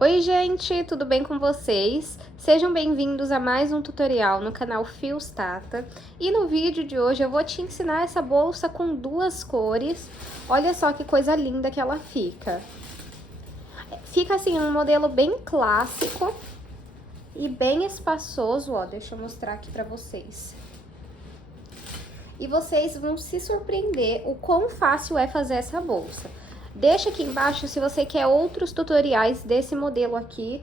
Oi gente, tudo bem com vocês? Sejam bem-vindos a mais um tutorial no canal Fios Tata. E no vídeo de hoje eu vou te ensinar essa bolsa com duas cores. Olha só que coisa linda que ela fica. Fica assim um modelo bem clássico e bem espaçoso, ó, deixa eu mostrar aqui pra vocês. E vocês vão se surpreender o quão fácil é fazer essa bolsa. Deixa aqui embaixo se você quer outros tutoriais desse modelo aqui,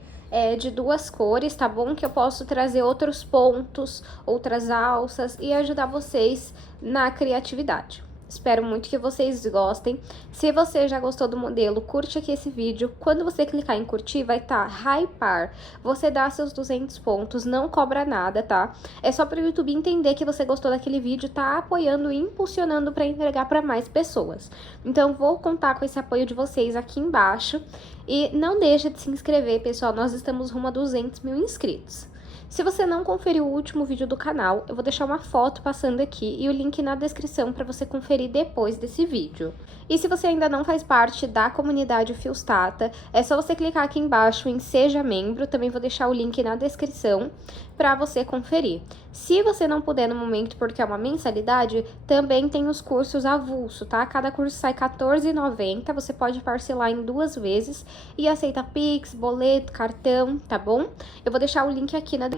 de duas cores, tá bom? Que eu posso trazer outros pontos, outras alças e ajudar vocês na criatividade. Espero muito que vocês gostem. Se você já gostou do modelo, curte aqui esse vídeo. Quando você clicar em curtir, vai estar hypar. Você dá seus 200 pontos, não cobra nada, tá? É só para o YouTube entender que você gostou daquele vídeo, tá apoiando e impulsionando para entregar para mais pessoas. Então, vou contar com esse apoio de vocês aqui embaixo. E não deixa de se inscrever, pessoal. Nós estamos rumo a 200 mil inscritos. Se você não conferiu o último vídeo do canal, eu vou deixar uma foto passando aqui e o link na descrição para você conferir depois desse vídeo. E se você ainda não faz parte da comunidade Fios Tata, é só você clicar aqui embaixo em Seja Membro, também vou deixar o link na descrição para você conferir. Se você não puder no momento porque é uma mensalidade, também tem os cursos avulso, tá? Cada curso sai R$14,90, você pode parcelar em 2 vezes e aceita Pix, boleto, cartão, tá bom? Eu vou deixar o link aqui na descrição.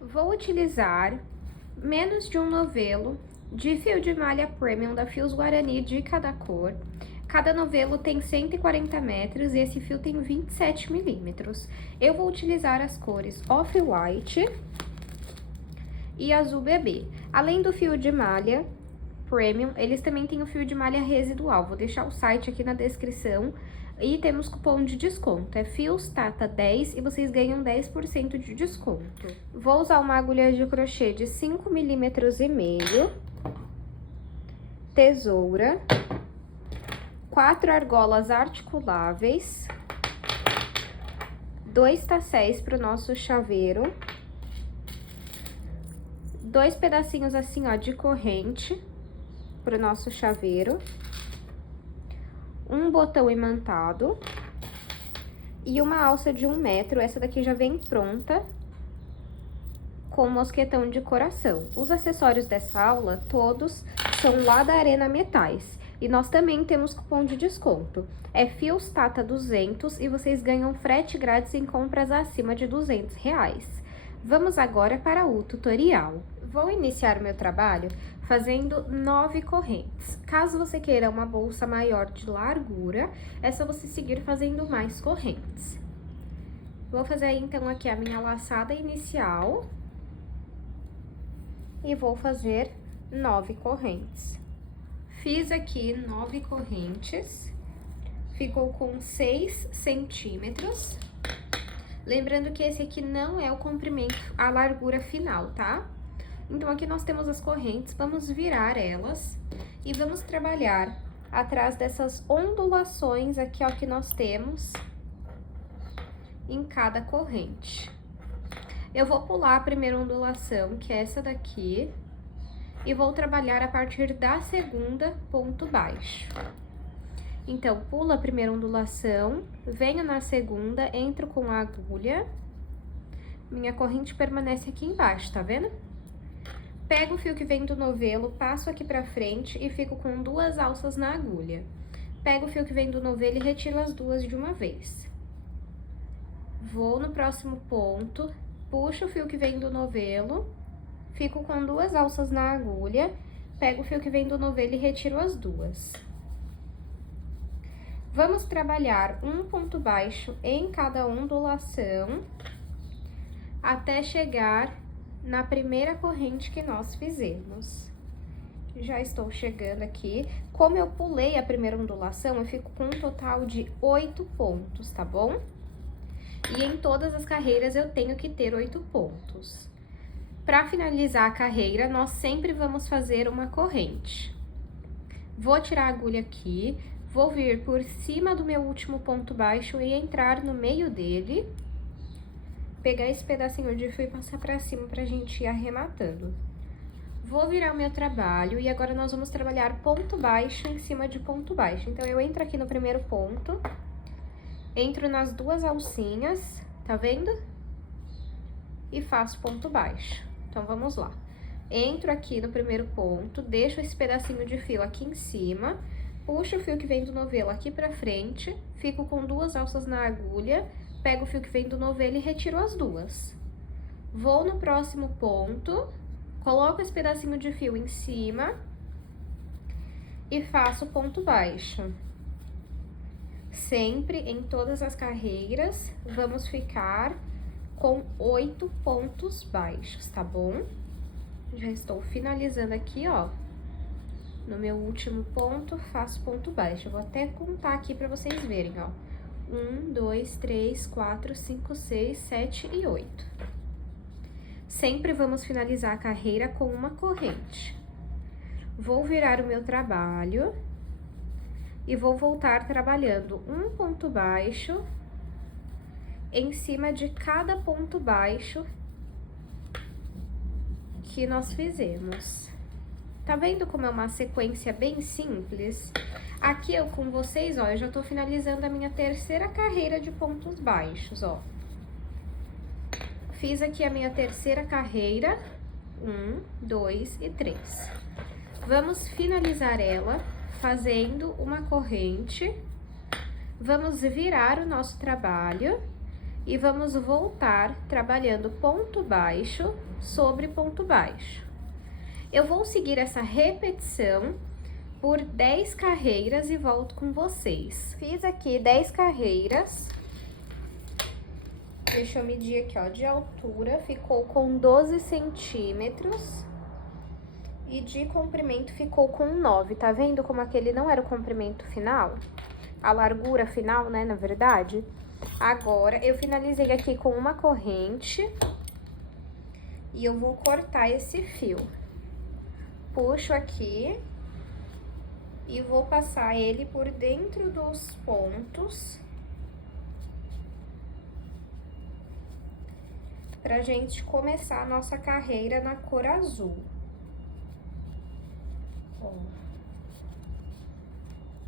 Vou utilizar menos de um novelo de fio de malha premium da Fios Guarani de cada cor. Cada novelo tem 140 metros e esse fio tem 27 milímetros. Eu vou utilizar as cores Off-White e Azul Bebê. Além do fio de malha premium, eles também têm o fio de malha residual. Vou deixar o site aqui na descrição. E temos cupom de desconto, é Fios Tata 10 e vocês ganham 10% de desconto. Vou usar uma agulha de crochê de 5,5 milímetros, tesoura, 4 argolas articuláveis, 2 tacéis para o nosso chaveiro, 2 pedacinhos assim, ó, de corrente para o nosso chaveiro, um botão imantado e uma alça de 1 metro. Essa daqui já vem pronta com mosquetão de coração. Os acessórios dessa aula todos são lá da Arena Metais. E nós também temos cupom de desconto. É Fios Tata 200 e vocês ganham frete grátis em compras acima de R$200. Vamos agora para o tutorial. Vou iniciar o meu trabalho fazendo 9 correntes. Caso você queira uma bolsa maior de largura, é só você seguir fazendo mais correntes. Vou fazer então aqui a minha laçada inicial e vou fazer 9 correntes. Fiz aqui 9 correntes, ficou com 6 centímetros. Lembrando que esse aqui não é o comprimento, a largura final, tá? Então, aqui nós temos as correntes, vamos virar elas e vamos trabalhar atrás dessas ondulações aqui, ó, que nós temos em cada corrente. Eu vou pular a primeira ondulação, que é essa daqui, e vou trabalhar a partir da segunda ponto baixo. Então, pulo a primeira ondulação, venho na segunda, entro com a agulha, minha corrente permanece aqui embaixo, tá vendo? Pego o fio que vem do novelo, passo aqui pra frente e fico com 2 alças na agulha. Pego o fio que vem do novelo e retiro as 2 de uma vez. Vou no próximo ponto, puxo o fio que vem do novelo, fico com 2 alças na agulha, pego o fio que vem do novelo e retiro as 2. Vamos trabalhar um ponto baixo em cada ondulação, até chegar na primeira corrente que nós fizemos. Já estou chegando aqui. Como eu pulei a primeira ondulação, eu fico com um total de 8 pontos, tá bom? E em todas as carreiras eu tenho que ter 8 pontos. Para finalizar a carreira, nós sempre vamos fazer uma corrente. Vou tirar a agulha aqui, vou vir por cima do meu último ponto baixo e entrar no meio dele. Pegar esse pedacinho de fio e passar pra cima pra gente ir arrematando. Vou virar o meu trabalho e agora nós vamos trabalhar ponto baixo em cima de ponto baixo. Então, eu entro aqui no primeiro ponto, Entro nas duas alcinhas, tá vendo? E faço ponto baixo. Então, vamos lá. Entro aqui no primeiro ponto, deixo esse pedacinho de fio aqui em cima, puxo o fio que vem do novelo aqui pra frente, fico com duas alças na agulha, pego o fio que vem do novelo e retiro as duas. Vou no próximo ponto, coloco esse pedacinho de fio em cima e faço ponto baixo. Sempre em todas as carreiras, vamos ficar com 8 pontos baixos, tá bom? Já estou finalizando aqui, ó. No meu último ponto, faço ponto baixo. Eu vou até contar aqui pra vocês verem, ó. 1, 2, 3, 4, 5, 6, 7 e 8. Sempre vamos finalizar a carreira com uma corrente. Vou virar o meu trabalho e vou voltar trabalhando um ponto baixo em cima de cada ponto baixo que nós fizemos. Tá vendo como é uma sequência bem simples? Aqui eu com vocês, ó, eu já tô finalizando a minha terceira carreira de pontos baixos, ó. Fiz aqui a minha terceira carreira, 1, 2 e 3. Vamos finalizar ela fazendo uma corrente. Vamos virar o nosso trabalho e vamos voltar trabalhando ponto baixo sobre ponto baixo. Eu vou seguir essa repetição por 10 carreiras e volto com vocês. Fiz aqui 10 carreiras. Deixa eu medir aqui, ó, de altura, ficou com 12 centímetros. E de comprimento ficou com 9, tá vendo como aquele não era o comprimento final? A largura final, né, na verdade? Agora, eu finalizei aqui com uma corrente e eu vou cortar esse fio. Puxo aqui e vou passar ele por dentro dos pontos pra gente começar a nossa carreira na cor azul. Ó.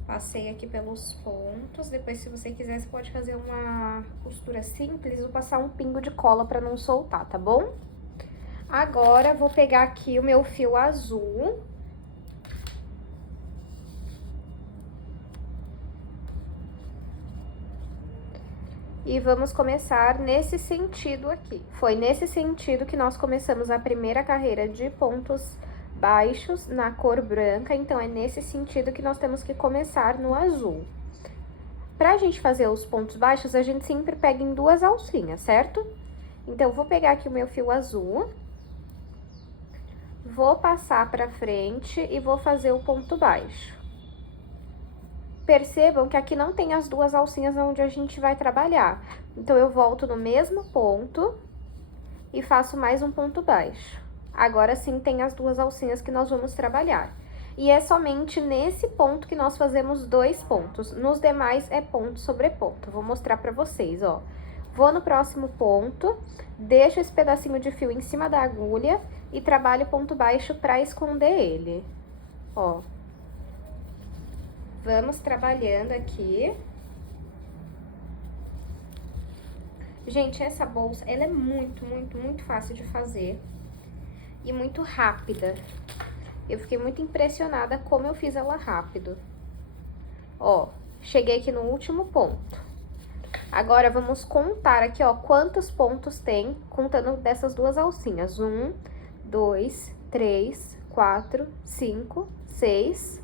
Passei aqui pelos pontos, depois se você quiser, você pode fazer uma costura simples ou passar um pingo de cola pra não soltar, tá bom? Agora, vou pegar aqui o meu fio azul. E vamos começar nesse sentido aqui. Foi nesse sentido que nós começamos a primeira carreira de pontos baixos na cor branca, então é nesse sentido que nós temos que começar no azul. Pra gente fazer os pontos baixos, a gente sempre pega em duas alcinhas, certo? Então, eu vou pegar aqui o meu fio azul, vou passar pra frente e vou fazer o ponto baixo. Percebam que aqui não tem as duas alcinhas onde a gente vai trabalhar. Então, eu volto no mesmo ponto e faço mais um ponto baixo. Agora sim tem as duas alcinhas que nós vamos trabalhar. E é somente nesse ponto que nós fazemos 2 pontos. Nos demais é ponto sobre ponto. Vou mostrar pra vocês, ó. Vou no próximo ponto, deixo esse pedacinho de fio em cima da agulha e trabalho ponto baixo pra esconder ele. Ó. Vamos trabalhando aqui. Gente, essa bolsa, ela é muito, muito, muito fácil de fazer e muito rápida. Eu fiquei muito impressionada como eu fiz ela rápido. Ó, cheguei aqui no último ponto. Agora, vamos contar aqui, ó, quantos pontos tem, contando dessas duas alcinhas. 1, 2, 3, 4, 5, 6,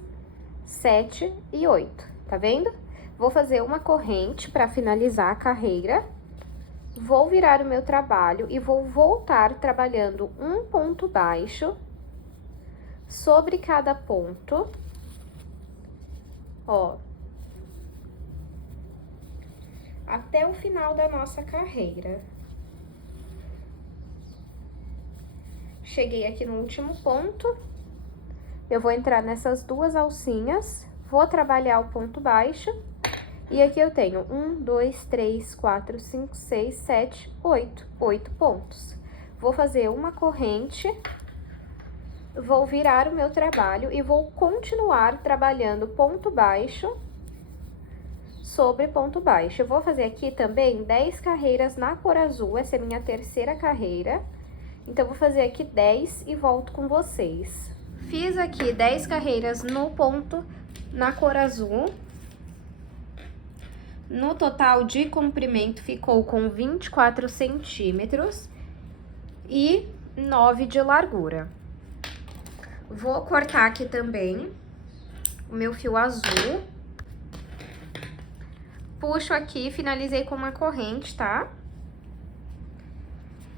7 e 8, tá vendo? Vou fazer uma corrente pra finalizar a carreira. Vou virar o meu trabalho e vou voltar trabalhando um ponto baixo sobre cada ponto, ó, até o final da nossa carreira. Cheguei aqui no último ponto, eu vou entrar nessas duas alcinhas, vou trabalhar o ponto baixo. E aqui eu tenho 1, 2, 3, 4, 5, 6, 7, 8. 8 pontos. Vou fazer uma corrente, vou virar o meu trabalho e vou continuar trabalhando ponto baixo sobre ponto baixo. Eu vou fazer aqui também 10 carreiras na cor azul, essa é minha terceira carreira. Então, eu vou fazer aqui 10 e volto com vocês. Fiz aqui 10 carreiras no ponto na cor azul. No total de comprimento ficou com 24 centímetros e 9 de largura. Vou cortar aqui também o meu fio azul. Puxo aqui, finalizei com uma corrente, tá?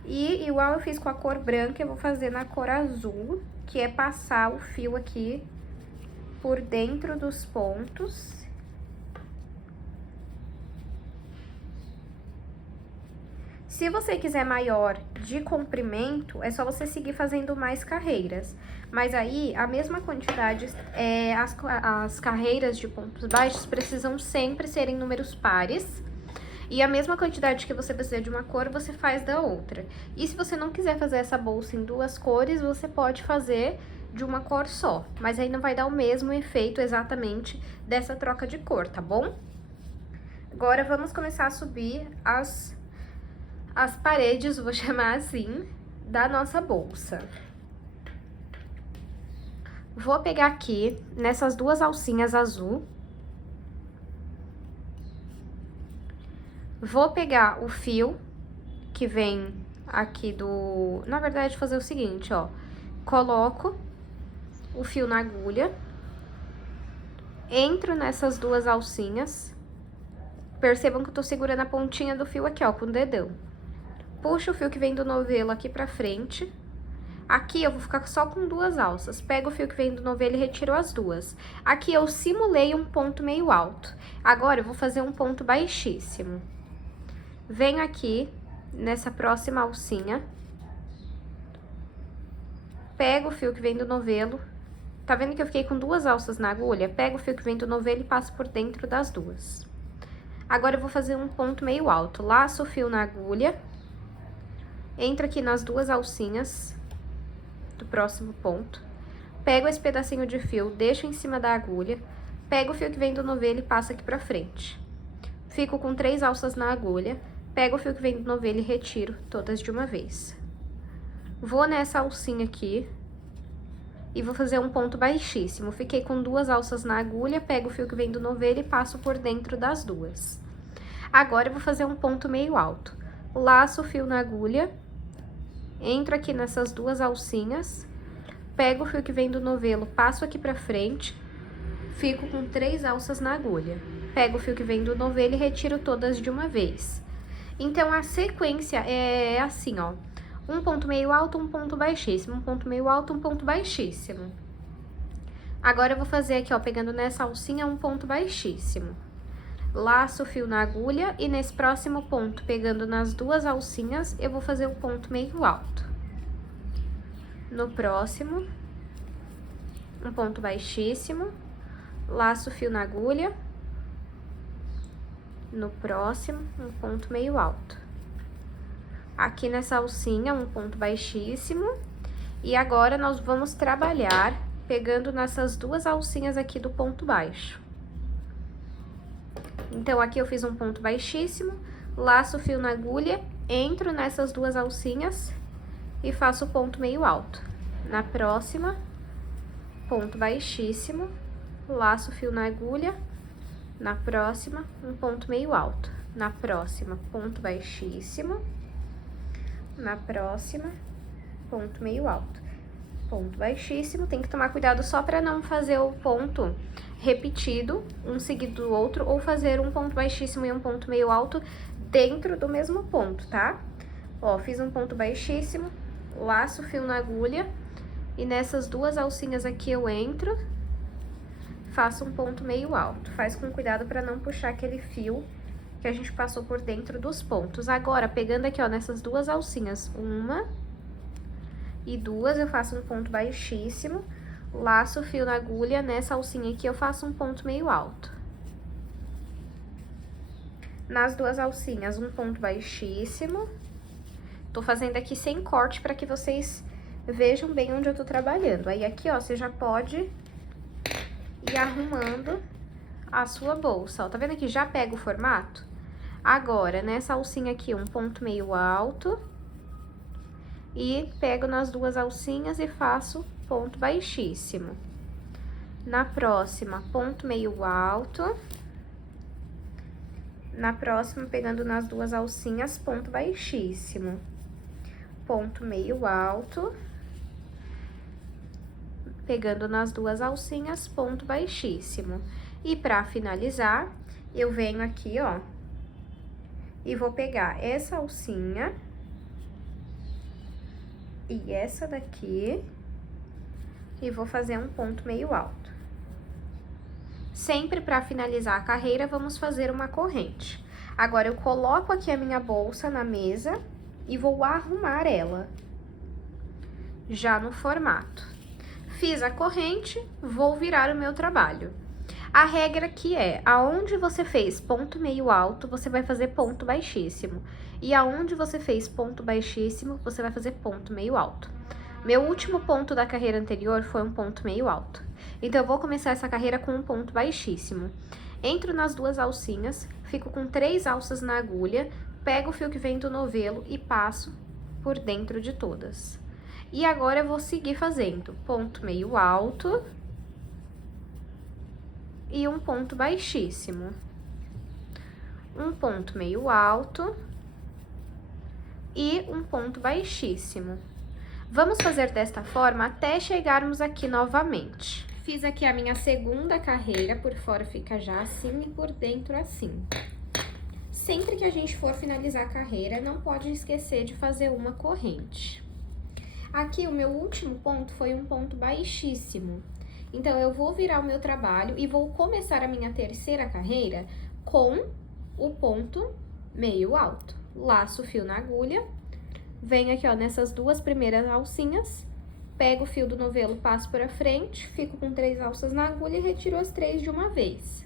E igual eu fiz com a cor branca, eu vou fazer na cor azul, que é passar o fio aqui por dentro dos pontos. Se você quiser maior de comprimento, é só você seguir fazendo mais carreiras. Mas aí, a mesma quantidade, as carreiras de pontos baixos precisam sempre serem números pares. E a mesma quantidade que você precisa de uma cor, você faz da outra. E se você não quiser fazer essa bolsa em duas cores, você pode fazer de uma cor só. Mas aí não vai dar o mesmo efeito exatamente dessa troca de cor, tá bom? Agora, vamos começar a subir as paredes, vou chamar assim, da nossa bolsa. Vou pegar aqui, nessas duas alcinhas azul. Vou pegar o fio que vem aqui do... Na verdade, fazer o seguinte, ó. Coloco o fio na agulha. Entro nessas duas alcinhas. Percebam que eu tô segurando a pontinha do fio aqui, ó, com o dedão. Puxo o fio que vem do novelo aqui pra frente. Aqui eu vou ficar só com duas alças. Pego o fio que vem do novelo e retiro as duas. Aqui eu simulei um ponto meio alto. Agora eu vou fazer um ponto baixíssimo. Venho aqui nessa próxima alcinha. Pego o fio que vem do novelo. Tá vendo que eu fiquei com duas alças na agulha? Pego o fio que vem do novelo e passo por dentro das duas. Agora eu vou fazer um ponto meio alto. Laço o fio na agulha. Entro aqui nas duas alcinhas do próximo ponto. Pego esse pedacinho de fio, deixo em cima da agulha. Pego o fio que vem do novelo e passo aqui pra frente. Fico com 3 alças na agulha. Pego o fio que vem do novelo e retiro todas de uma vez. Vou nessa alcinha aqui e vou fazer um ponto baixíssimo. Fiquei com 2 alças na agulha, pego o fio que vem do novelo e passo por dentro das duas. Agora eu vou fazer um ponto meio alto. Laço o fio na agulha, entro aqui nessas duas alcinhas, pego o fio que vem do novelo, passo aqui pra frente, fico com 3 alças na agulha. Pego o fio que vem do novelo e retiro todas de uma vez. Então, a sequência é assim, ó. Um ponto meio alto, um ponto baixíssimo, um ponto meio alto, um ponto baixíssimo. Agora, eu vou fazer aqui, ó, pegando nessa alcinha, um ponto baixíssimo. Laço o fio na agulha e nesse próximo ponto, pegando nas duas alcinhas, eu vou fazer o ponto meio alto. No próximo, um ponto baixíssimo, laço o fio na agulha. No próximo, um ponto meio alto. Aqui nessa alcinha, um ponto baixíssimo. E agora, nós vamos trabalhar pegando nessas duas alcinhas aqui do ponto baixo. Então, aqui eu fiz um ponto baixíssimo, laço o fio na agulha, entro nessas duas alcinhas e faço o ponto meio alto. Na próxima, ponto baixíssimo, laço o fio na agulha. Na próxima, um ponto meio alto. Na próxima, ponto baixíssimo. Na próxima, ponto meio alto. Ponto baixíssimo, tem que tomar cuidado só para não fazer o ponto repetido, um seguido do outro, ou fazer um ponto baixíssimo e um ponto meio alto dentro do mesmo ponto, tá? Ó, fiz um ponto baixíssimo, laço o fio na agulha, e nessas duas alcinhas aqui eu entro, faço um ponto meio alto. Faz com cuidado para não puxar aquele fio que a gente passou por dentro dos pontos. Agora, pegando aqui, ó, nessas duas alcinhas, uma e duas, eu faço um ponto baixíssimo, laço o fio na agulha, nessa alcinha aqui eu faço um ponto meio alto. Nas duas alcinhas, um ponto baixíssimo. Tô fazendo aqui sem corte para que vocês vejam bem onde eu tô trabalhando. Aí aqui, ó, você já pode ir arrumando a sua bolsa, ó. Tá vendo aqui? Já pega o formato? Agora, nessa alcinha aqui, um ponto meio alto. E pego nas duas alcinhas e faço ponto baixíssimo. Na próxima, ponto meio alto. Na próxima, pegando nas duas alcinhas, ponto baixíssimo. Ponto meio alto. Pegando nas duas alcinhas, ponto baixíssimo. E pra finalizar, eu venho aqui, ó, e vou pegar essa alcinha e essa daqui e vou fazer um ponto meio alto. Sempre pra finalizar a carreira, vamos fazer uma corrente. Agora, eu coloco aqui a minha bolsa na mesa e vou arrumar ela, já no formato. Fiz a corrente, vou virar o meu trabalho. A regra aqui é, aonde você fez ponto meio alto, você vai fazer ponto baixíssimo. E aonde você fez ponto baixíssimo, você vai fazer ponto meio alto. Meu último ponto da carreira anterior foi um ponto meio alto. Então, eu vou começar essa carreira com um ponto baixíssimo. Entro nas duas alcinhas, fico com 3 alças na agulha, pego o fio que vem do novelo e passo por dentro de todas. E agora, eu vou seguir fazendo ponto meio alto e um ponto baixíssimo. Um ponto meio alto e um ponto baixíssimo. Vamos fazer desta forma até chegarmos aqui novamente. Fiz aqui a minha segunda carreira, por fora fica já assim e por dentro assim. Sempre que a gente for finalizar a carreira, não pode esquecer de fazer uma corrente. Aqui, o meu último ponto foi um ponto baixíssimo. Então, eu vou virar o meu trabalho e vou começar a minha terceira carreira com o ponto meio alto. Laço o fio na agulha, venho aqui, ó, nessas duas primeiras alcinhas, pego o fio do novelo, passo para frente, fico com 3 alças na agulha e retiro as 3 de uma vez.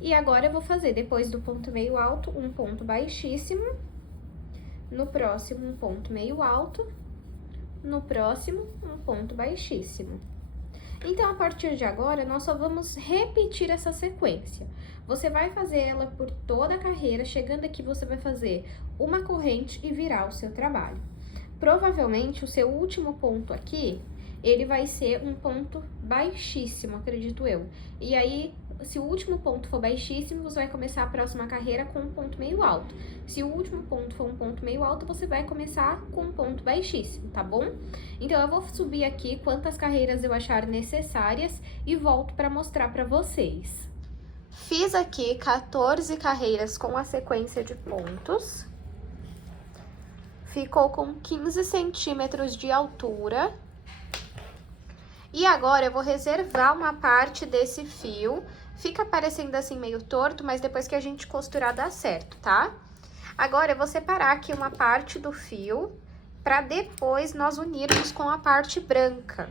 E agora, eu vou fazer, depois do ponto meio alto, um ponto baixíssimo, no próximo, um ponto meio alto, no próximo, um ponto baixíssimo. Então, a partir de agora, nós só vamos repetir essa sequência. Você vai fazer ela por toda a carreira, chegando aqui você vai fazer uma corrente e virar o seu trabalho. Provavelmente, o seu último ponto aqui, ele vai ser um ponto baixíssimo, acredito eu. E aí, se o último ponto for baixíssimo, você vai começar a próxima carreira com um ponto meio alto. Se o último ponto for um ponto meio alto, você vai começar com um ponto baixíssimo, tá bom? Então, eu vou subir aqui quantas carreiras eu achar necessárias e volto para mostrar para vocês. Fiz aqui 14 carreiras com a sequência de pontos. Ficou com 15 centímetros de altura. E agora, eu vou reservar uma parte desse fio. Fica parecendo assim meio torto, mas depois que a gente costurar dá certo, tá? Agora, eu vou separar aqui uma parte do fio para depois nós unirmos com a parte branca.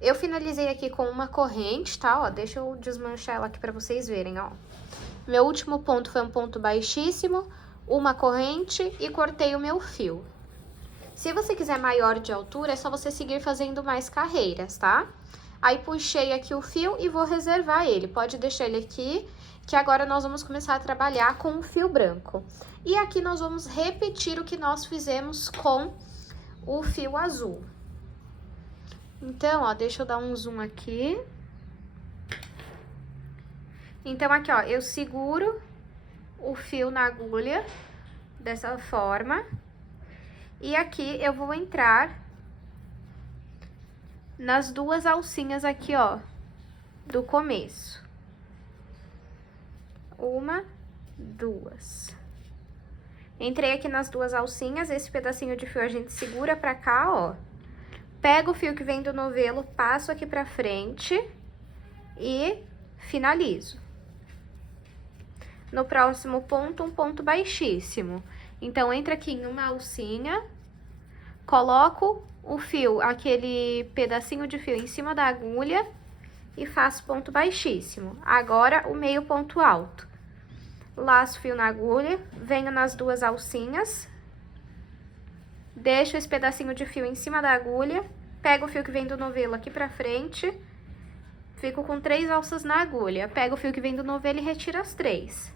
Eu finalizei aqui com uma corrente, tá? Ó, deixa eu desmanchar ela aqui para vocês verem, ó. Meu último ponto foi um ponto baixíssimo, uma corrente e cortei o meu fio. Se você quiser maior de altura, é só você seguir fazendo mais carreiras, tá? Aí, puxei aqui o fio e vou reservar ele. Pode deixar ele aqui, que agora nós vamos começar a trabalhar com o fio branco. E aqui nós vamos repetir o que nós fizemos com o fio azul. Então, ó, deixa eu dar um zoom aqui. Então, aqui, ó, eu seguro o fio na agulha dessa forma. E aqui eu vou entrar nas duas alcinhas aqui, ó, do começo. Uma, duas. Entrei aqui nas duas alcinhas, esse pedacinho de fio a gente segura pra cá, ó. Pego o fio que vem do novelo, passo aqui pra frente e finalizo. No próximo ponto, um ponto baixíssimo. Então, entra aqui em uma alcinha, coloco o fio, aquele pedacinho de fio em cima da agulha e faço ponto baixíssimo. Agora, o meio ponto alto. Laço o fio na agulha, venho nas duas alcinhas, deixo esse pedacinho de fio em cima da agulha, pego o fio que vem do novelo aqui pra frente Fico com 3 alças na agulha. Pego o fio que vem do novelo e retiro as 3.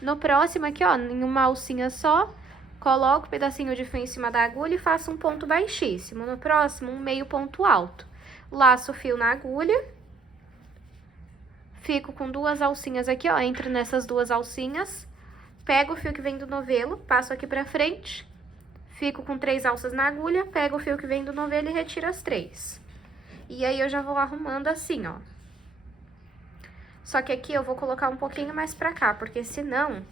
No próximo aqui, ó, em uma alcinha só, coloco o pedacinho de fio em cima da agulha e faço um ponto baixíssimo. No próximo, um meio ponto alto. Laço o fio na agulha. Fico com 2 alcinhas aqui, ó, entro nessas 2 alcinhas. Pego o fio que vem do novelo, passo aqui pra frente. Fico com 3 alças na agulha, pego o fio que vem do novelo e retiro as 3. E aí, eu já vou arrumando assim, ó. Só que aqui eu vou colocar um pouquinho mais pra cá, porque senão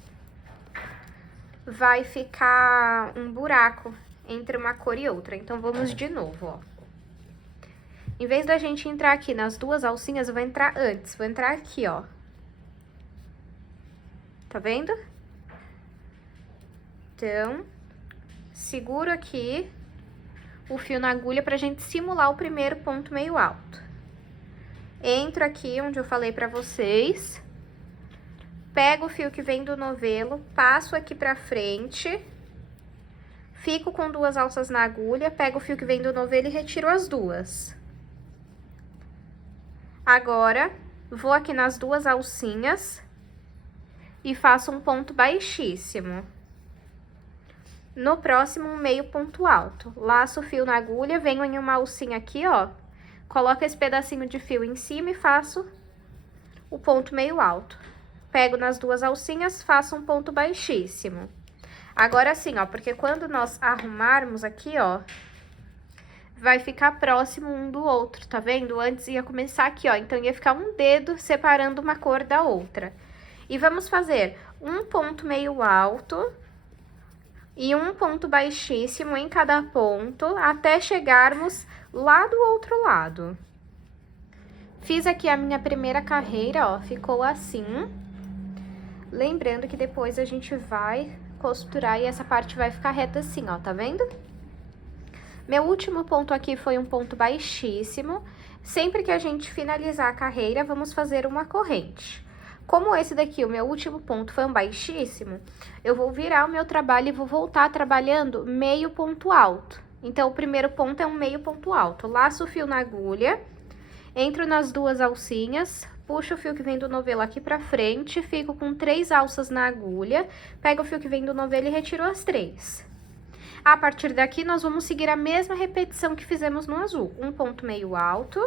vai ficar um buraco entre uma cor e outra. Então, vamos de novo, ó. Em vez da gente entrar aqui nas 2 alcinhas, eu vou entrar antes. Vou entrar aqui, ó. Tá vendo? Então, seguro aqui o fio na agulha pra gente simular o primeiro ponto meio alto. Entro aqui onde eu falei pra vocês. Pego o fio que vem do novelo, passo aqui pra frente. Fico com 2 alças na agulha, pego o fio que vem do novelo e retiro as 2. Agora, vou aqui nas 2 alcinhas e faço um ponto baixíssimo. No próximo, um meio ponto alto. Laço o fio na agulha, venho em uma alcinha aqui, ó. Coloco esse pedacinho de fio em cima e faço o ponto meio alto. Pego nas 2 alcinhas, faço um ponto baixíssimo. Agora sim, ó, porque quando nós arrumarmos aqui, ó, vai ficar próximo um do outro, tá vendo? Antes ia começar aqui, ó, então ia ficar um dedo separando uma cor da outra. E vamos fazer um ponto meio alto e um ponto baixíssimo em cada ponto, até chegarmos lá do outro lado. Fiz aqui a minha primeira carreira, ó, ficou assim. Lembrando que depois a gente vai costurar e essa parte vai ficar reta assim, ó, tá vendo? Meu último ponto aqui foi um ponto baixíssimo. Sempre que a gente finalizar a carreira, vamos fazer uma corrente. Como esse daqui, o meu último ponto foi um baixíssimo, eu vou virar o meu trabalho e vou voltar trabalhando meio ponto alto. Então, o primeiro ponto é um meio ponto alto. Laço o fio na agulha, entro nas 2 alcinhas, puxo o fio que vem do novelo aqui pra frente, fico com 3 alças na agulha, pego o fio que vem do novelo e retiro as 3. A partir daqui, nós vamos seguir a mesma repetição que fizemos no azul. Um ponto meio alto,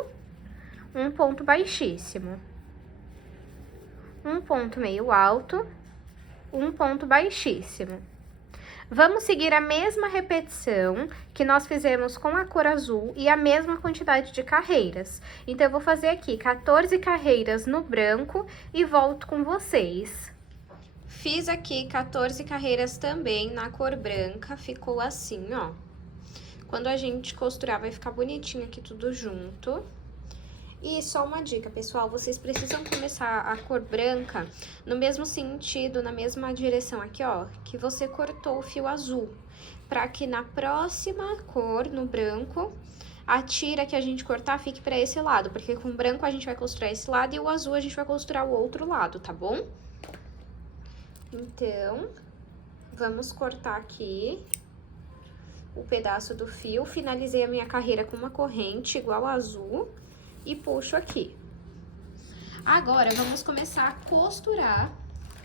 um ponto baixíssimo. Um ponto meio alto, um ponto baixíssimo. Vamos seguir a mesma repetição que nós fizemos com a cor azul e a mesma quantidade de carreiras. Então, eu vou fazer aqui 14 carreiras no branco e volto com vocês. Fiz aqui 14 carreiras também na cor branca, ficou assim, ó. Quando a gente costurar, vai ficar bonitinho aqui tudo junto. E só uma dica, pessoal, vocês precisam começar a cor branca no mesmo sentido, na mesma direção aqui, ó, que você cortou o fio azul, para que na próxima cor, no branco, a tira que a gente cortar fique para esse lado, porque com o branco a gente vai costurar esse lado e o azul a gente vai costurar o outro lado, tá bom? Então, vamos cortar aqui o pedaço do fio, finalizei a minha carreira com uma corrente igual a azul. E puxo aqui. Agora, vamos começar a costurar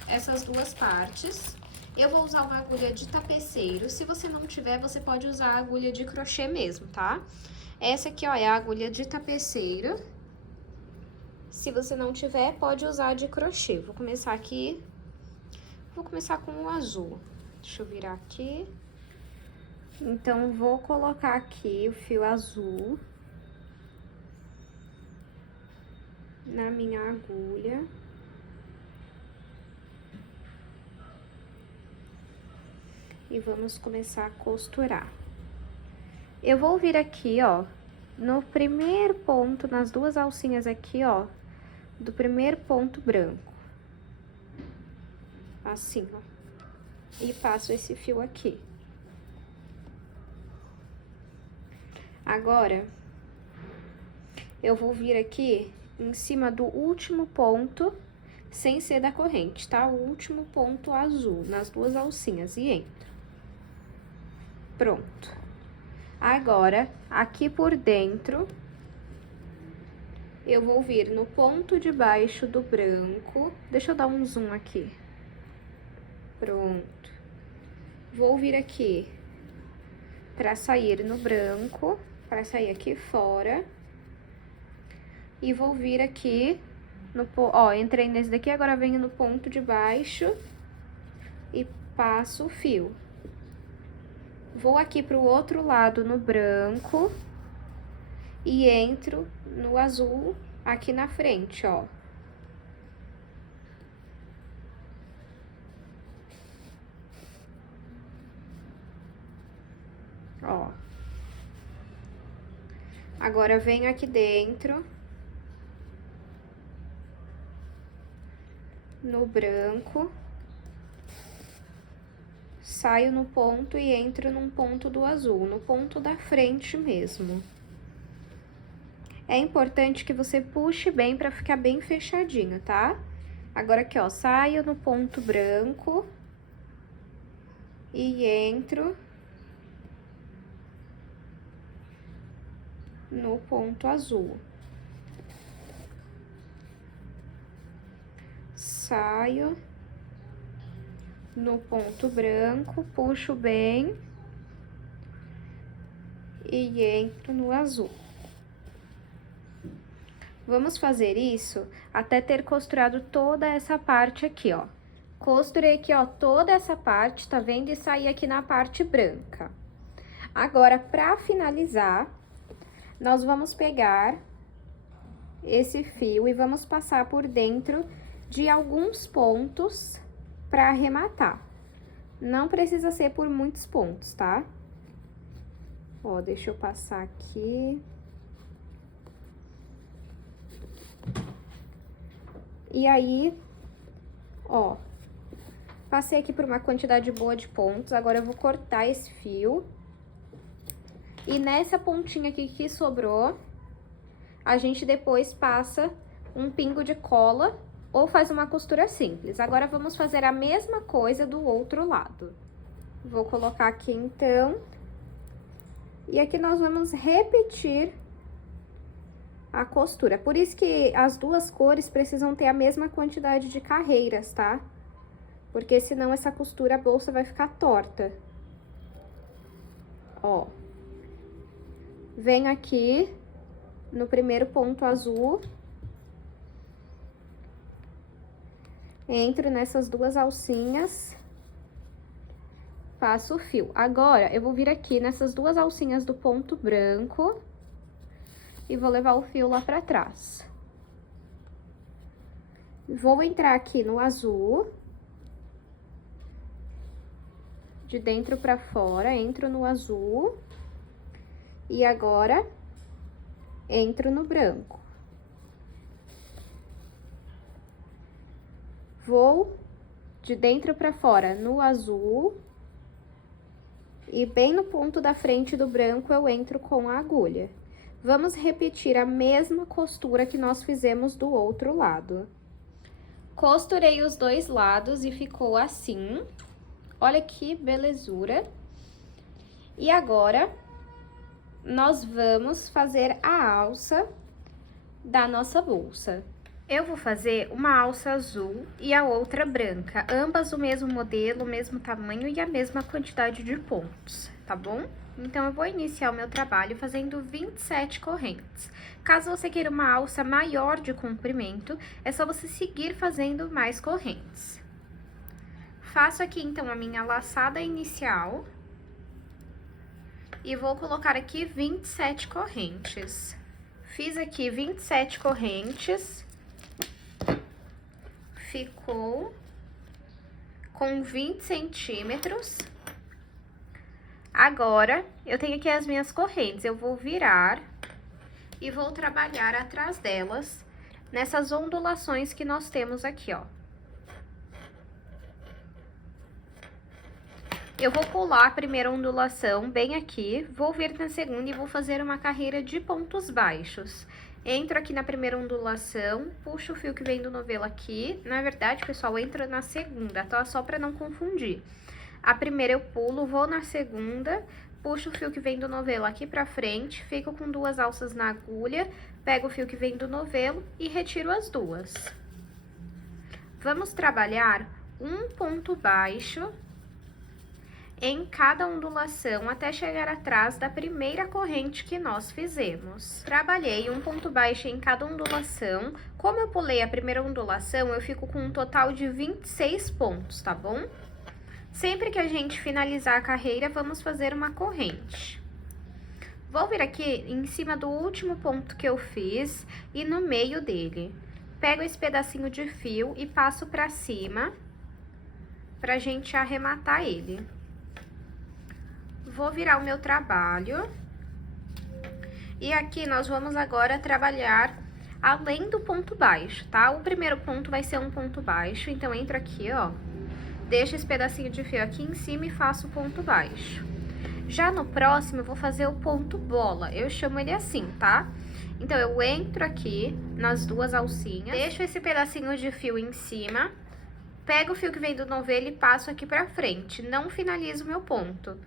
essas 2 partes. Eu vou usar uma agulha de tapeceiro. Se você não tiver, você pode usar a agulha de crochê mesmo, tá? Essa aqui, ó, é a agulha de tapeceiro. Se você não tiver, pode usar a de crochê. Vou começar aqui. Vou começar com o azul. Deixa eu virar aqui. Então, vou colocar aqui o fio azul na minha agulha. E vamos começar a costurar. Eu vou vir aqui, ó, no primeiro ponto, nas 2 alcinhas aqui, ó, do primeiro ponto branco. Assim, ó. E passo esse fio aqui. Agora, eu vou vir aqui em cima do último ponto, sem ser da corrente, tá? O último ponto azul, nas 2 alcinhas, e entro. Pronto. Agora, aqui por dentro, eu vou vir no ponto de baixo do branco. Deixa eu dar um zoom aqui. Pronto. Vou vir aqui pra sair no branco, pra sair aqui fora. E vou vir aqui no... Ó, entrei nesse daqui, agora venho no ponto de baixo e passo o fio. Vou aqui pro outro lado no branco e entro no azul aqui na frente, ó. Ó. Agora venho aqui dentro no branco, saio no ponto e entro num ponto do azul, no ponto da frente mesmo. É importante que você puxe bem pra ficar bem fechadinho, tá? Agora aqui, ó, saio no ponto branco e entro no ponto azul. Saio no ponto branco, puxo bem e entro no azul. Vamos fazer isso até ter costurado toda essa parte aqui, ó. Costurei aqui, ó, toda essa parte, tá vendo? E saí aqui na parte branca. Agora, pra finalizar, nós vamos pegar esse fio e vamos passar por dentro de alguns pontos pra arrematar. Não precisa ser por muitos pontos, tá? Ó, deixa eu passar aqui. E aí, ó, passei aqui por uma quantidade boa de pontos, agora eu vou cortar esse fio. E nessa pontinha aqui que sobrou, a gente depois passa um pingo de cola ou faz uma costura simples. Agora, vamos fazer a mesma coisa do outro lado. Vou colocar aqui, então, e aqui nós vamos repetir a costura. Por isso que as duas cores precisam ter a mesma quantidade de carreiras, tá? Porque senão essa costura, a bolsa vai ficar torta. Ó. Venho aqui no primeiro ponto azul. Entro nessas duas alcinhas. Passo o fio. Agora, eu vou vir aqui nessas duas alcinhas do ponto branco e vou levar o fio lá pra trás. Vou entrar aqui no azul, de dentro pra fora, entro no azul e agora entro no branco. Vou de dentro pra fora no azul e bem no ponto da frente do branco eu entro com a agulha. Vamos repetir a mesma costura que nós fizemos do outro lado. Costurei os dois lados e ficou assim. Olha que belezura. E agora, nós vamos fazer a alça da nossa bolsa. Eu vou fazer uma alça azul e a outra branca, ambas o mesmo modelo, o mesmo tamanho e a mesma quantidade de pontos, tá bom? Então, eu vou iniciar o meu trabalho fazendo 27 correntes. Caso você queira uma alça maior de comprimento, é só você seguir fazendo mais correntes. Faço aqui, então, a minha laçada inicial. E vou colocar aqui 27 correntes. Fiz aqui 27 correntes. Ficou com 20 centímetros. Agora, eu tenho aqui as minhas correntes, eu vou virar e vou trabalhar atrás delas, nessas ondulações que nós temos aqui, ó. Eu vou pular a primeira ondulação bem aqui, vou vir na segunda e vou fazer uma carreira de pontos baixos. Entro aqui na primeira ondulação, puxo o fio que vem do novelo aqui. Na verdade, pessoal, entro na segunda, tá? Só pra não confundir. A primeira eu pulo, vou na segunda, puxo o fio que vem do novelo aqui pra frente, fico com 2 alças na agulha, pego o fio que vem do novelo e retiro as 2. Vamos trabalhar um ponto baixo em cada ondulação até chegar atrás da primeira corrente que nós fizemos. Trabalhei um ponto baixo em cada ondulação. Como eu pulei a primeira ondulação, eu fico com um total de 26 pontos, tá bom? Sempre que a gente finalizar a carreira, vamos fazer uma corrente. Vou vir aqui em cima do último ponto que eu fiz e no meio dele. Pego esse pedacinho de fio e passo pra cima pra gente arrematar ele. Vou virar o meu trabalho. E aqui nós vamos agora trabalhar além do ponto baixo, tá? O primeiro ponto vai ser um ponto baixo, então entro aqui, ó. Deixo esse pedacinho de fio aqui em cima e faço o ponto baixo. Já no próximo, eu vou fazer o ponto bola. Eu chamo ele assim, tá? Então, eu entro aqui nas 2 alcinhas, deixo esse pedacinho de fio em cima, pego o fio que vem do novelo e passo aqui pra frente. Não finalizo o meu ponto.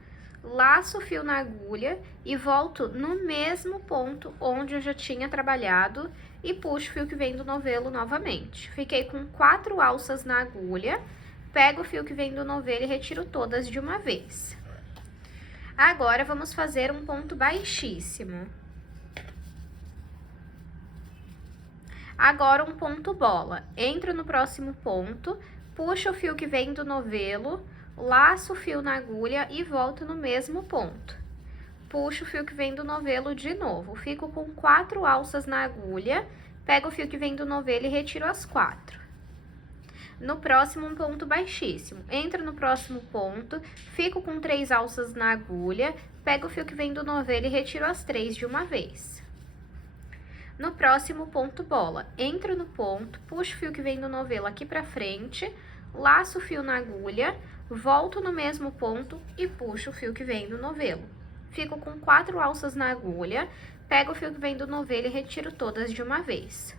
Laço o fio na agulha e volto no mesmo ponto onde eu já tinha trabalhado e puxo o fio que vem do novelo novamente. Fiquei com 4 alças na agulha, pego o fio que vem do novelo e retiro todas de uma vez. Agora, vamos fazer um ponto baixíssimo. Agora, um ponto bola. Entro no próximo ponto, puxo o fio que vem do novelo, laço o fio na agulha e volto no mesmo ponto. Puxo o fio que vem do novelo de novo. Fico com 4 alças na agulha, pego o fio que vem do novelo e retiro as 4. No próximo, um ponto baixíssimo. Entro no próximo ponto, fico com 3 alças na agulha, pego o fio que vem do novelo e retiro as 3 de uma vez. No próximo, ponto bola. Entro no ponto, puxo o fio que vem do novelo aqui pra frente, laço o fio na agulha, volto no mesmo ponto e puxo o fio que vem do novelo. Fico com 4 alças na agulha, pego o fio que vem do novelo e retiro todas de uma vez.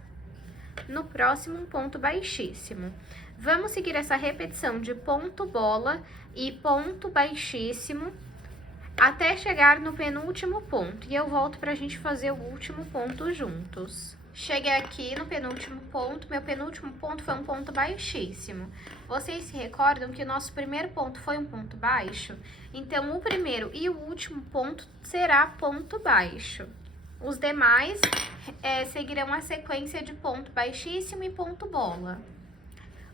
No próximo, um ponto baixíssimo. Vamos seguir essa repetição de ponto bola e ponto baixíssimo até chegar no penúltimo ponto. E eu volto pra gente fazer o último ponto juntos. Cheguei aqui no penúltimo ponto, meu penúltimo ponto foi um ponto baixíssimo. Vocês se recordam que o nosso primeiro ponto foi um ponto baixo? Então, o primeiro e o último ponto será ponto baixo. Os demais seguirão a sequência de ponto baixíssimo e ponto bola.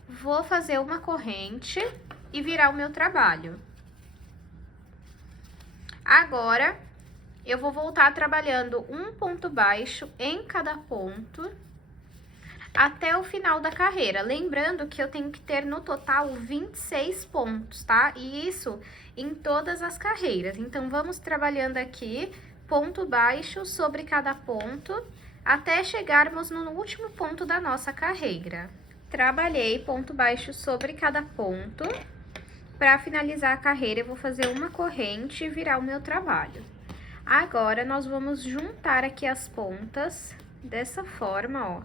Vou fazer uma corrente e virar o meu trabalho. Agora, eu vou voltar trabalhando um ponto baixo em cada ponto até o final da carreira. Lembrando que eu tenho que ter no total 26 pontos, tá? E isso em todas as carreiras. Então, vamos trabalhando aqui ponto baixo sobre cada ponto até chegarmos no último ponto da nossa carreira. Trabalhei ponto baixo sobre cada ponto. Para finalizar a carreira, eu vou fazer uma corrente e virar o meu trabalho. Agora, nós vamos juntar aqui as pontas dessa forma, ó.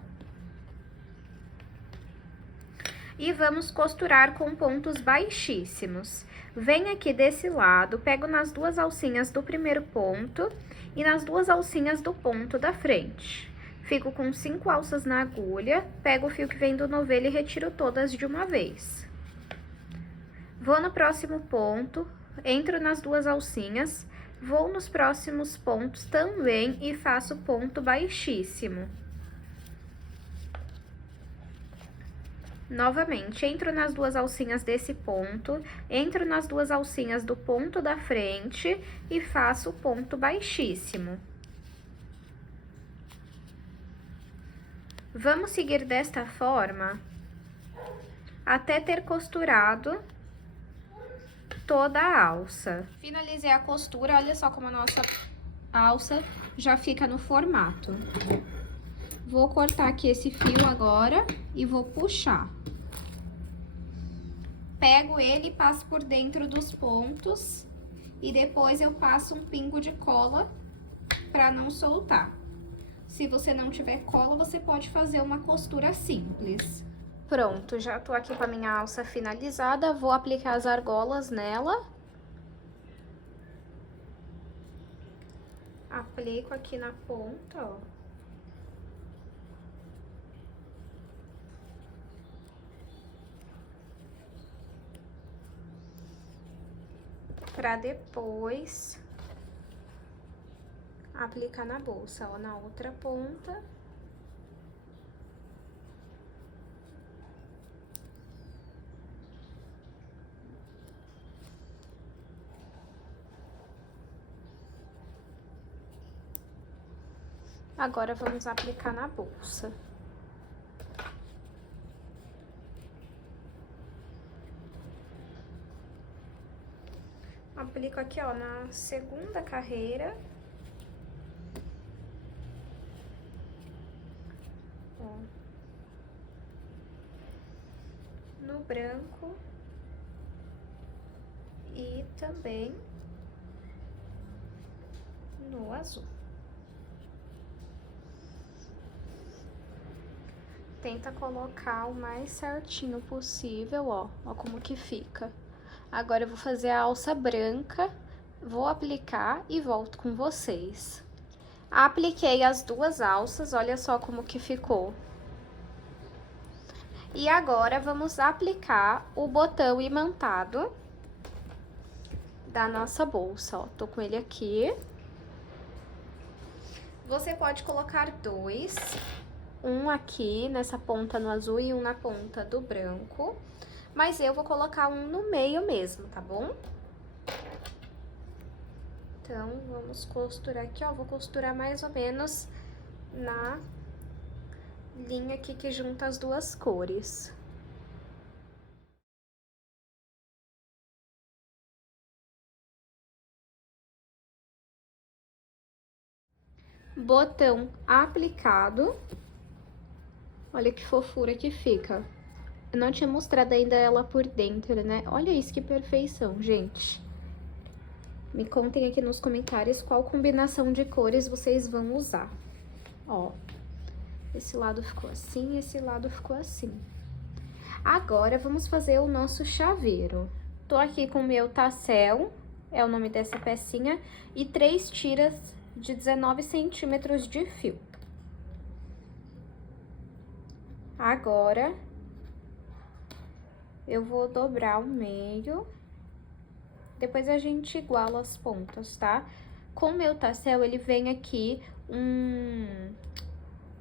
E vamos costurar com pontos baixíssimos. Venho aqui desse lado, pego nas 2 alcinhas do primeiro ponto e nas 2 alcinhas do ponto da frente. Fico com 5 alças na agulha, pego o fio que vem do novelo e retiro todas de uma vez. Vou no próximo ponto, entro nas 2 alcinhas, vou nos próximos pontos também e faço ponto baixíssimo. Novamente, entro nas 2 alcinhas desse ponto, entro nas 2 alcinhas do ponto da frente e faço ponto baixíssimo. Vamos seguir desta forma até ter costurado toda a alça. Finalizei a costura, olha só como a nossa alça já fica no formato. Vou cortar aqui esse fio agora e vou puxar. Pego ele e passo por dentro dos pontos e depois eu passo um pingo de cola para não soltar. Se você não tiver cola, você pode fazer uma costura simples. Pronto, já tô aqui com a minha alça finalizada, vou aplicar as argolas nela. Aplico aqui na ponta, ó. Pra depois aplicar na bolsa, ó, na outra ponta. Agora vamos aplicar na bolsa. Aplico aqui, ó, na segunda carreira. Ó. No branco. E também no azul. Tenta colocar o mais certinho possível, ó. Ó como que fica. Agora eu vou fazer a alça branca, vou aplicar e volto com vocês. Apliquei as duas alças, olha só como que ficou. E agora vamos aplicar o botão imantado da nossa bolsa, ó. Tô com ele aqui. Você pode colocar dois, um aqui nessa ponta no azul e um na ponta do branco. Mas eu vou colocar um no meio mesmo, tá bom? Então, vamos costurar aqui, ó. Vou costurar mais ou menos na linha aqui que junta as duas cores. Botão aplicado. Olha que fofura que fica. Eu não tinha mostrado ainda ela por dentro, né? Olha isso, que perfeição, gente. Me contem aqui nos comentários qual combinação de cores vocês vão usar. Ó, esse lado ficou assim, esse lado ficou assim. Agora, vamos fazer o nosso chaveiro. Tô aqui com o meu tassel, é o nome dessa pecinha, e 3 tiras de 19 centímetros de fio. Agora, eu vou dobrar o meio, depois a gente iguala as pontas, tá? Com o meu tassel, ele vem aqui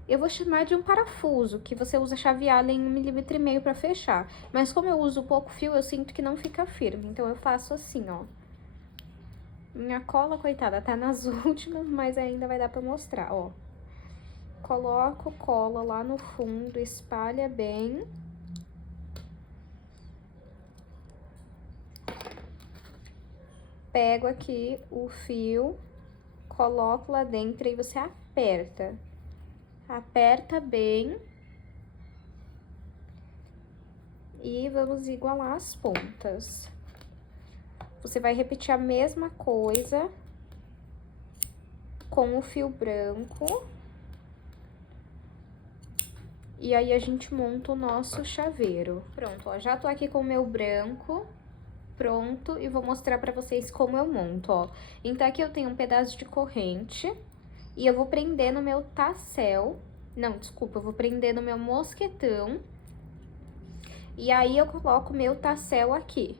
eu vou chamar de um parafuso, que você usa chave Allen 1,5 mm pra fechar. Mas como eu uso pouco fio, eu sinto que não fica firme, então eu faço assim, ó. Minha cola, coitada, tá nas últimas, mas ainda vai dar pra mostrar, ó. Coloco cola lá no fundo, espalha bem. Pego aqui o fio, coloco lá dentro e você aperta. Aperta bem. E vamos igualar as pontas. Você vai repetir a mesma coisa com o fio branco. E aí, a gente monta o nosso chaveiro. Pronto, ó, já tô aqui com o meu branco pronto e vou mostrar pra vocês como eu monto, ó. Então, aqui eu tenho um pedaço de corrente e eu vou prender no meu tassel. Não, desculpa, eu vou prender no meu mosquetão. E aí, eu coloco o meu tassel aqui.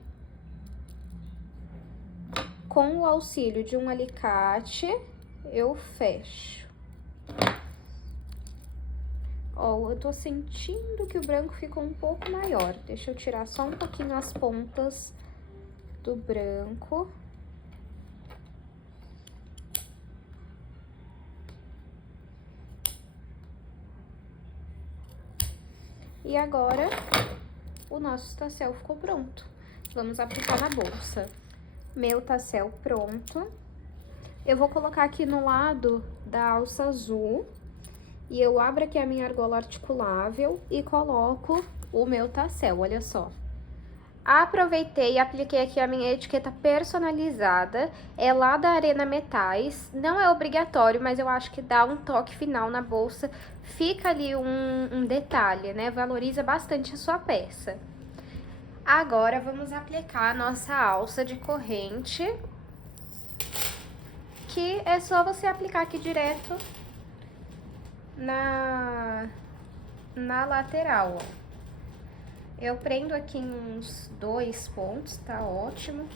Com o auxílio de um alicate, eu fecho. Ó, eu tô sentindo que o branco ficou um pouco maior. Deixa eu tirar só um pouquinho as pontas do branco. E agora, o nosso tassel ficou pronto. Vamos aplicar na bolsa. Meu tassel pronto. Eu vou colocar aqui no lado da alça azul. E eu abro aqui a minha argola articulável e coloco o meu tassel, olha só. Aproveitei e apliquei aqui a minha etiqueta personalizada, é lá da Arena Metais, não é obrigatório, mas eu acho que dá um toque final na bolsa, fica ali um detalhe, né? Valoriza bastante a sua peça. Agora, vamos aplicar a nossa alça de corrente, que é só você aplicar aqui direto na lateral, ó. Eu prendo aqui em uns 2 pontos, tá ótimo.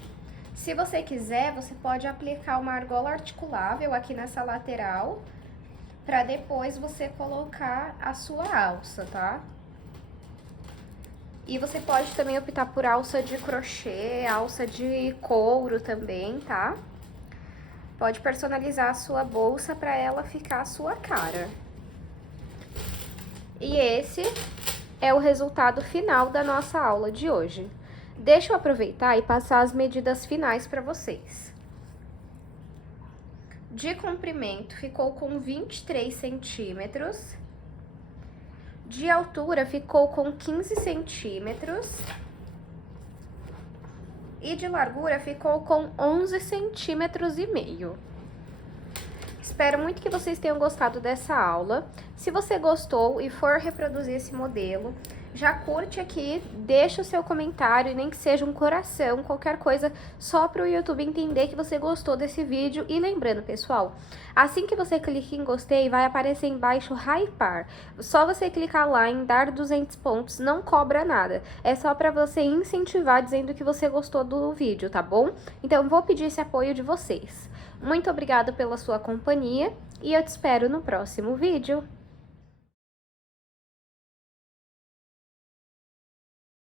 Se você quiser, você pode aplicar uma argola articulável aqui nessa lateral, pra depois você colocar a sua alça, tá? E você pode também optar por alça de crochê, alça de couro também, tá? Pode personalizar a sua bolsa pra ela ficar a sua cara. E esse é o resultado final da nossa aula de hoje. Deixa eu aproveitar e passar as medidas finais para vocês. De comprimento, ficou com 23 centímetros. De altura, ficou com 15 centímetros. E de largura, ficou com 11 centímetros e meio. Espero muito que vocês tenham gostado dessa aula. Se você gostou e for reproduzir esse modelo, já curte aqui, deixa o seu comentário, nem que seja um coração, qualquer coisa, só para o YouTube entender que você gostou desse vídeo. E lembrando, pessoal, assim que você clica em gostei, vai aparecer embaixo hypar. Só você clicar lá em dar 200 pontos, não cobra nada. É só para você incentivar dizendo que você gostou do vídeo, tá bom? Então, vou pedir esse apoio de vocês. Muito obrigada pela sua companhia e eu te espero no próximo vídeo.